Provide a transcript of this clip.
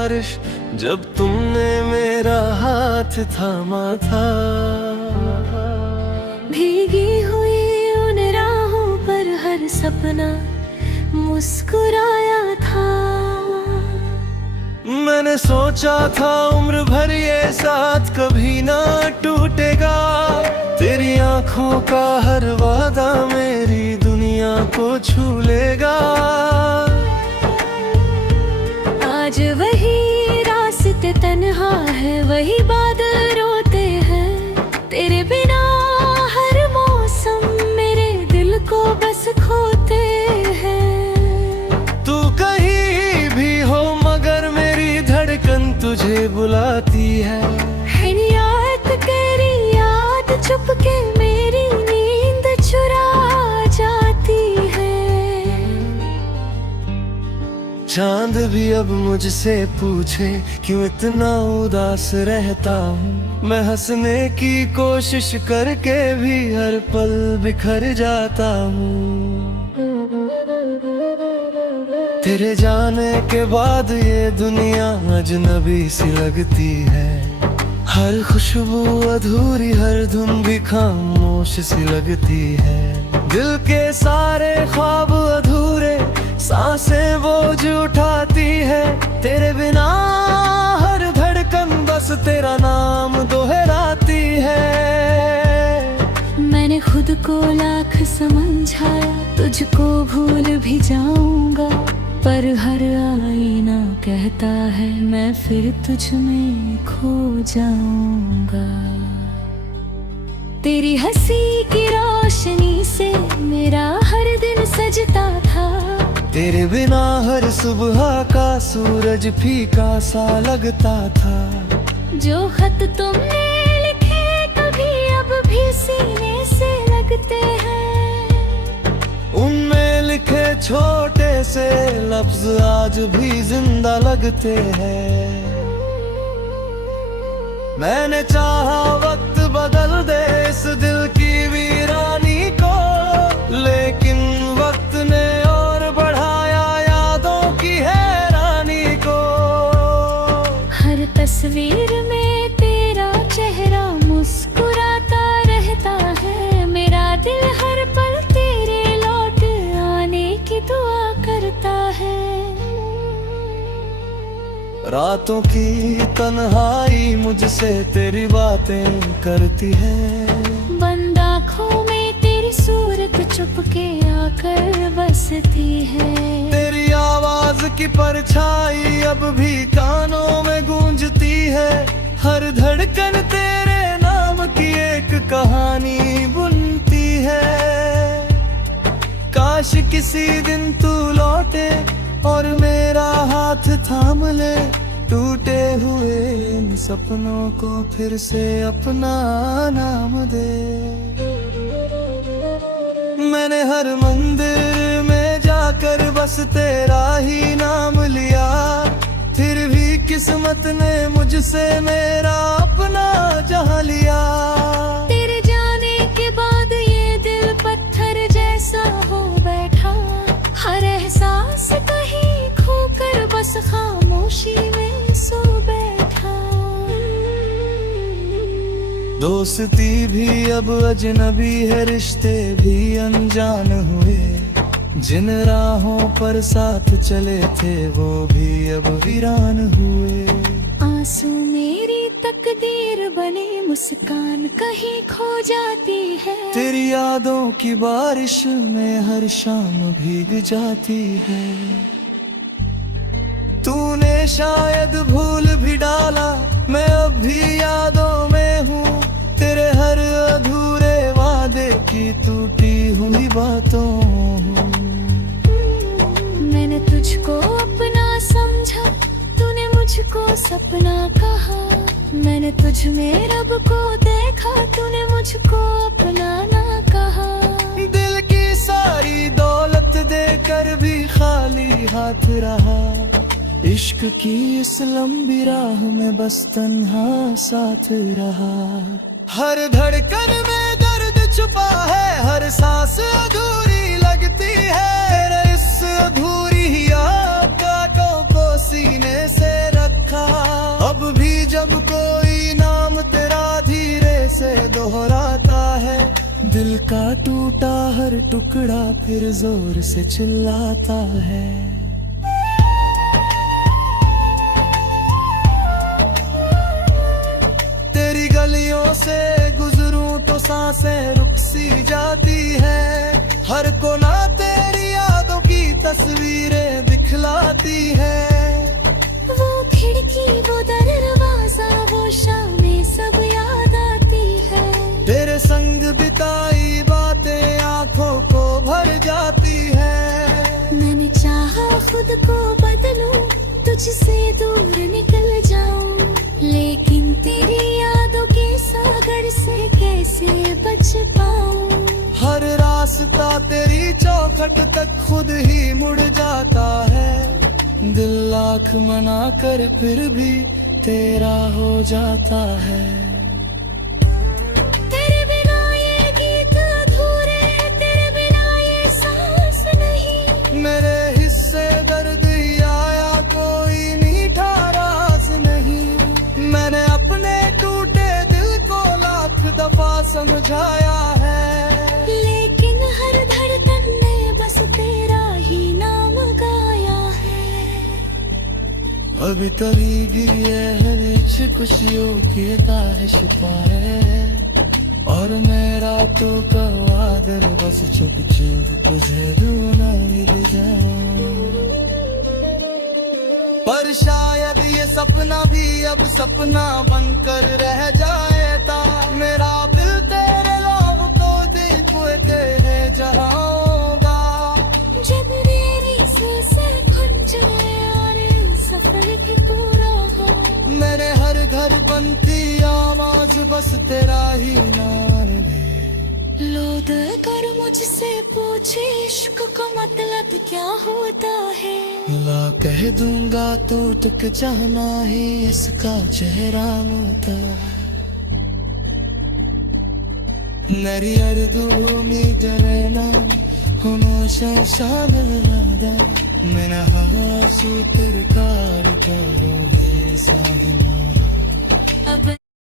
बारिश जब तुमने मेरा हाथ थामा था। भीगी हुई उन राहों पर हर सपना मुस्कुराया था। मैंने सोचा था उम्र भर ये साथ कभी ना टूटेगा। तेरी आंखों का हर वादा मेरी दुनिया को छू लेगा। आज वही रास्ते तन्हा है, वही बादल रोते हैं। तेरे बिना हर मौसम मेरे दिल को बस खोते हैं। तू कहीं भी हो मगर मेरी धड़कन तुझे बुलाती है। हिनियात तेरी याद चुपके मेरी नींद चुरा जाती है। चांद भी अब मुझसे पूछे क्यों इतना उदास रहता हूँ। मैं हंसने की कोशिश करके भी हर पल बिखर जाता हूँ। तेरे जाने के बाद ये दुनिया अजनबी सी लगती है। हर खुशबू अधूरी, हर धुन भी खामोश सी लगती है। दिल के सारे ख्वाब अधूरे, सांसें बोझ उठाती है। तेरे बिना हर धड़कन बस तेरा नाम दोहराती है। मैंने खुद को लाख समझाया, तुझको भूल भी जाऊंगा। पर हर आईना कहता है मैं फिर तुझ में खो जाऊंगा। तेरी हंसी की रोशनी से मेरा हर दिन सजता था। तेरे बिना हर सुबह का सूरज फीका सा लगता था। जो खत तुमने लिखे कभी अब भी सीने से लगते हैं। उनमें लिखे छोटे से लफ्ज आज भी जिंदा लगते हैं। मैंने चाहा वक्त बदल दे इस दिल की वीरानी को, लेकिन वक्त ने और बढ़ाया यादों की हैरानी को। हर तस्वीर में तेरा चेहरा मुस्कुराता रहता है। मेरा दिल हर पल तेरे लौट आने की दुआ करता है। रातों की तन्हाई मुझसे तेरी बातें करती है। बंद आँखों में तेरी सूरत चुपके आकर बसती है। तेरी आवाज की परछाई अब भी कानों में गूंजती है। हर धड़कन तेरे नाम की एक कहानी बुनती है। काश किसी दिन तू लौटे और मेरा हाथ थाम ले। टूटे हुए इन सपनों को फिर से अपना नाम दे। मैंने हर मंदिर में जाकर बस तेरा ही नाम लिया। फिर भी किस्मत ने मुझसे मेरा अपना जहाँ लिया। तेरे जाने के बाद ये दिल पत्थर जैसा हो बैठा। हर एहसास कहीं खोकर बस खामोशी में सो बैठा। दोस्ती भी अब अजनबी है, रिश्ते भी अनजान हुए। जिन राहों पर साथ चले थे वो भी अब वीरान हुए। आंसू मेरी तकदीर बने, मुस्कान कहीं खो जाती है। तेरी यादों की बारिश में हर शाम भीग जाती है। तूने शायद भूल भी डाला, मैं अब भी यादों में हूँ। तेरे हर अधूरे वादे की टूटी हुई बातों हूँ। मैंने तुझको अपना समझा, तूने मुझको सपना कहा। मैंने तुझ में रब को देखा, तूने मुझको अपना ना कहा। दिल की सारी दौलत देकर भी खाली हाथ रहा। इश्क की इस लंबी राह में बस तन्हा साथ रहा। हर धड़कन में दर्द छुपा है, हर सांस अधूरी लगती है। तेरे इस अधूरी याद कांटों को सीने से रखा। अब भी जब कोई नाम तेरा धीरे से दोहराता है, दिल का टूटा हर टुकड़ा फिर जोर से चिल्लाता है। तेरी गलियों से गुजरूं तो सांसें रुक सी जाती है। हर कोना तेरी यादों की तस्वीरें दिखलाती है। वो खिड़की, वो दरवाजा, वो शामें सब याद आती है। तेरे संग बिताई बातें आंखों को भर जाती है। मैंने चाहा खुद को बदलूं, तुझसे दूर निकल जाऊं, लेकिन तेरी यादों के सागर से कैसे बच पाऊं। हर रास्ता तेरी चौखट तक खुद ही मुड़ जाता है। दिल लाख मना कर फिर भी तेरा हो जाता है। तेरे बिना ये गीत अधूरे, तेरे बिना ये सांस नहीं। मेरे हिस्से दर्द ही आया, कोई मीठा राज नहीं। मैंने अपने टूटे दिल को लाख दफा समझाया है, लेकिन हर धड़कन ने बस तेरा ही नाम गाया है। अभी तभी भी है खुशियों की ताहिश पाए, और मेरा तो कवा दिल बस चुप चुप तुझे दूना मिल जाऊं। पर शायद ये सपना भी अब सपना बनकर रह जाएगा। मेरा दिल तेरे लौह को देखते है जहांगा। जब मेरी सांसें खुल जाए और सफर भी पूरा हो, मेरे हर घर बनती आवाज बस तेरा ही नाम ले। लोद कर मुझसे पूछे इश्क का मतलब क्या होता है। ला कह दूंगा तो टक जाना ही इसका चेहरा होता है। नरियर दूनी जरना हमेशा शान रादा, मेरा हासू तेरे कार करो है साहब मारा। अब